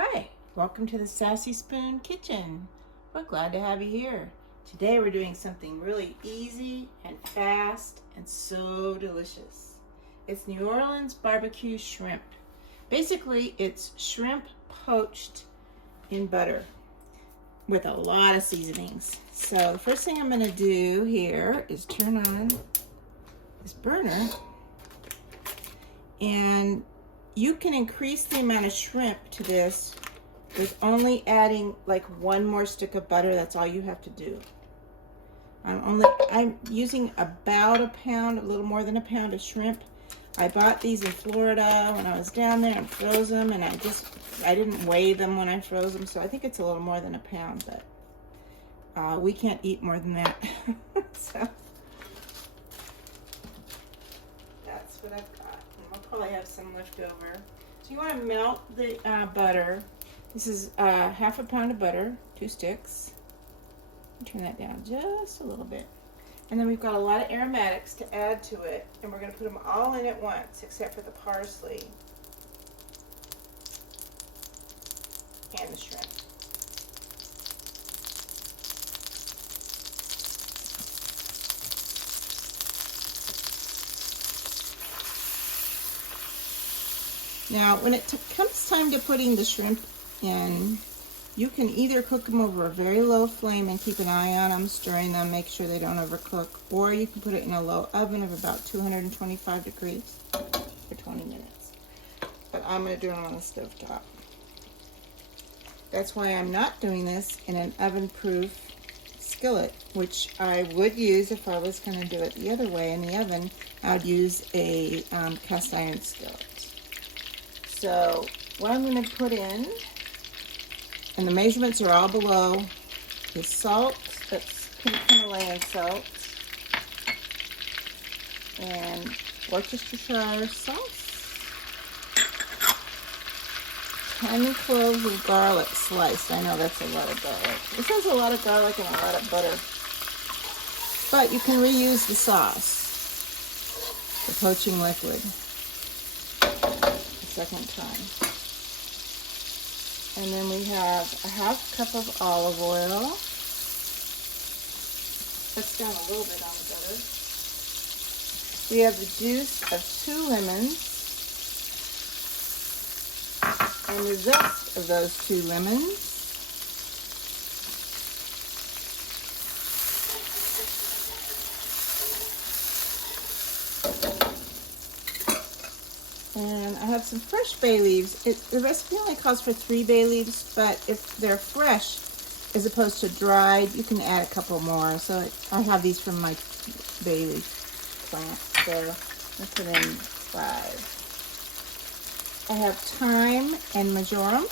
Hi, welcome to the Sassy Spoon Kitchen. We're glad to have you here. Today we're doing something really easy and fast and so delicious. It's New Orleans BBQ Shrimp. Basically, it's shrimp poached in butter with a lot of seasonings. So the first thing I'm going to do here is turn on this burner, and you can increase the amount of shrimp to this with only adding like one more stick of butter. That's all you have to do. I'm using about a pound, a little more than a pound of shrimp. I bought these in Florida when I was down there and froze them, and I didn't weigh them when I froze them, so I think it's a little more than a pound, but we can't eat more than that. So that's what I've got. I'll probably have some left over. So you want to melt the butter. This is half a pound of butter, 2 sticks. Turn that down just a little bit. And then we've got a lot of aromatics to add to it, and we're going to put them all in at once except for the parsley and the shrimp. Now, when it comes time to putting the shrimp in, you can either cook them over a very low flame and keep an eye on them, stirring them, make sure they don't overcook, or you can put it in a low oven of about 225 degrees for 20 minutes. But I'm going to do them on the stove top. That's why I'm not doing this in an oven-proof skillet, which I would use if I was going to do it the other way in the oven. I'd use a cast iron skillet. So what I'm going to put in, and the measurements are all below, is salt, that's Himalayan salt, and Worcestershire sauce, 10 cloves of garlic sliced. I know that's a lot of garlic. This has a lot of garlic and a lot of butter, but you can reuse the sauce, the poaching liquid, second time. And then we have a half cup of olive oil. Cuts down a little bit on the butter. We have the juice of 2 lemons and the zest of those 2 lemons. And I have some fresh bay leaves. The recipe only calls for 3 bay leaves, but if they're fresh as opposed to dried, you can add a couple more. So I have these from my bay leaf plant, so I'll put in 5. I have thyme and marjoram.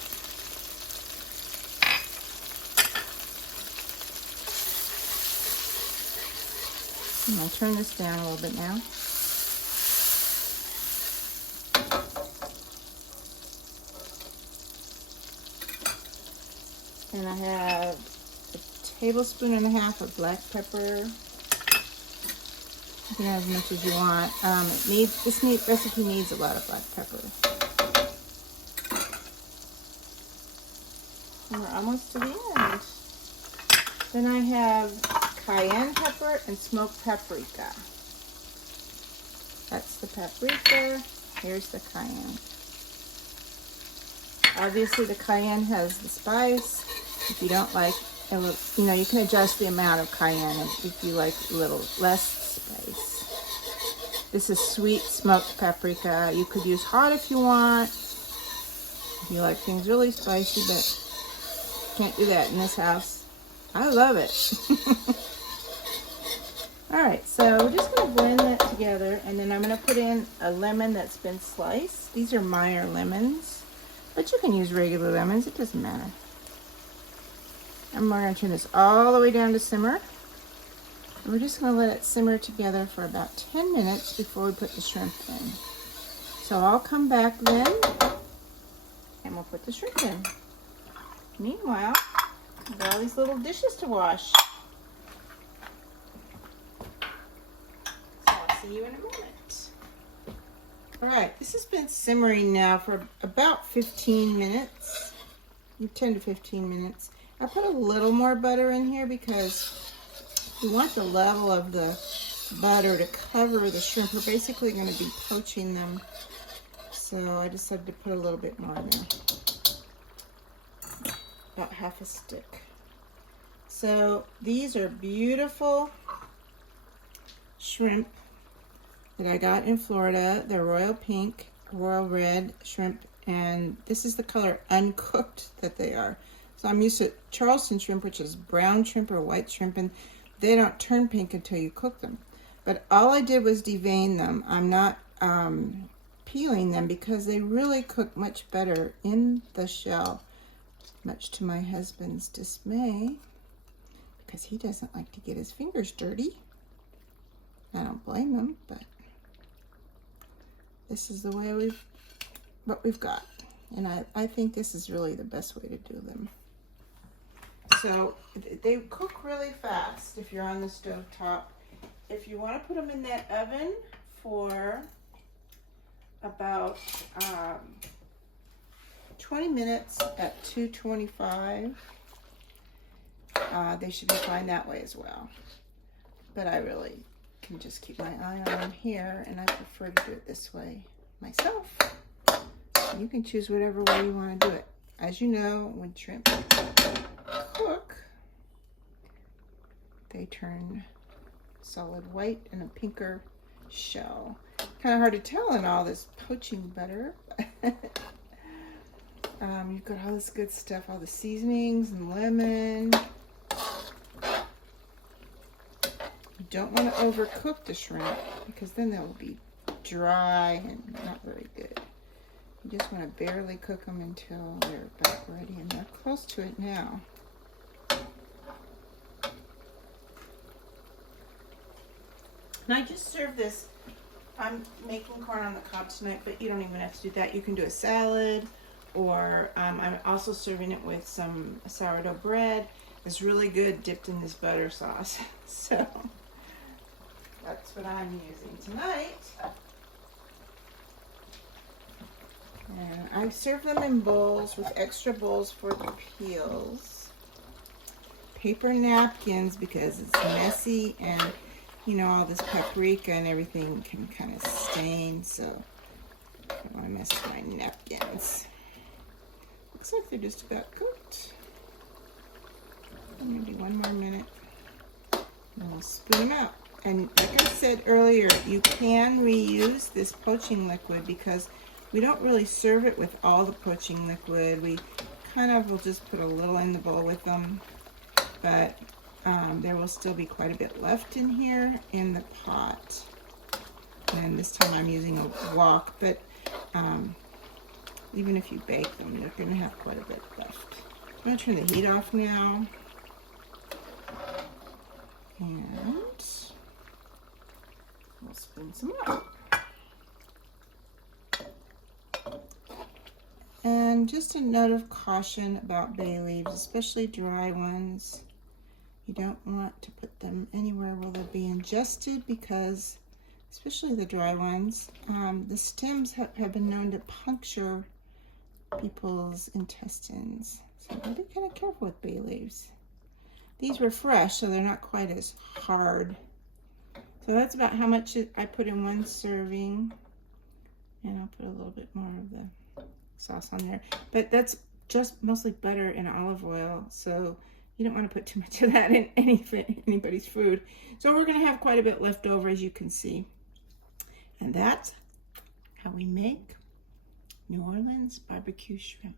I'm going to turn this down a little bit now. And I have a tablespoon and a half of black pepper. You can have as much as you want. This recipe needs a lot of black pepper. And we're almost to the end. Then I have cayenne pepper and smoked paprika. That's the paprika. Here's the cayenne. Obviously, the cayenne has the spice. If you don't like, you can adjust the amount of cayenne if you like a little less spice. This is sweet smoked paprika. You could use hot if you want. If you like things really spicy, but can't do that in this house. I love it. All right, so we're just going to blend that together, and then I'm going to put in a lemon that's been sliced. These are Meyer lemons, but you can use regular lemons. It doesn't matter. And we're going to turn this all the way down to simmer. And we're just going to let it simmer together for about 10 minutes before we put the shrimp in. So I'll come back then, and we'll put the shrimp in. Meanwhile, I've got all these little dishes to wash. So I'll see you in a moment. All right, this has been simmering now for about 15 minutes. 10 to 15 minutes. I put a little more butter in here because you want the level of the butter to cover the shrimp. We're basically going to be poaching them. So I decided to put a little bit more in there. About half a stick. So these are beautiful shrimp that I got in Florida. They're royal pink, royal red shrimp, and this is the color uncooked that they are. So I'm used to Charleston shrimp, which is brown shrimp or white shrimp, and they don't turn pink until you cook them. But all I did was devein them. I'm not peeling them because they really cook much better in the shell, much to my husband's dismay, because he doesn't like to get his fingers dirty. I don't blame him, but this is the way what we've got. And I think this is really the best way to do them. So they cook really fast if you're on the stove top. If you want to put them in that oven for about 20 minutes at 225, they should be fine that way as well. But I really can just keep my eye on them here, and I prefer to do it this way myself. You can choose whatever way you want to do it. As you know, when shrimp cook, they turn solid white and a pinker shell. Kind of hard to tell in all this poaching butter. You've got all this good stuff, all the seasonings and lemon. You don't want to overcook the shrimp because then they'll be dry and not very good. You just want to barely cook them until they're about ready, and they're close to it now. And I just served this. I'm making corn on the cob tonight, but you don't even have to do that. You can do a salad, or I'm also serving it with some sourdough bread. It's really good dipped in this butter sauce. So that's what I'm using tonight. And I serve them in bowls with extra bowls for the peels. Paper napkins because it's messy, and you know, all this paprika and everything can kind of stain, so I don't want to mess with my napkins. Looks like they're just about cooked. I'm going to do one more minute, and we'll spoon them out. And like I said earlier, you can reuse this poaching liquid because we don't really serve it with all the poaching liquid. We kind of will just put a little in the bowl with them, but there will still be quite a bit left in here in the pot. And this time I'm using a wok, but even if you bake them, they're going to have quite a bit left. I'm going to turn the heat off now. And we'll spoon some up. And just a note of caution about bay leaves, especially dry ones. You don't want to put them anywhere where they'll be ingested because, especially the dry ones, the stems have been known to puncture people's intestines. So you gotta be kind of careful with bay leaves. These were fresh, so they're not quite as hard. So that's about how much I put in one serving. And I'll put a little bit more of the sauce on there. But that's just mostly butter and olive oil, so you don't want to put too much of that in anybody's food. So we're going to have quite a bit left over, as you can see. And that's how we make New Orleans BBQ shrimp.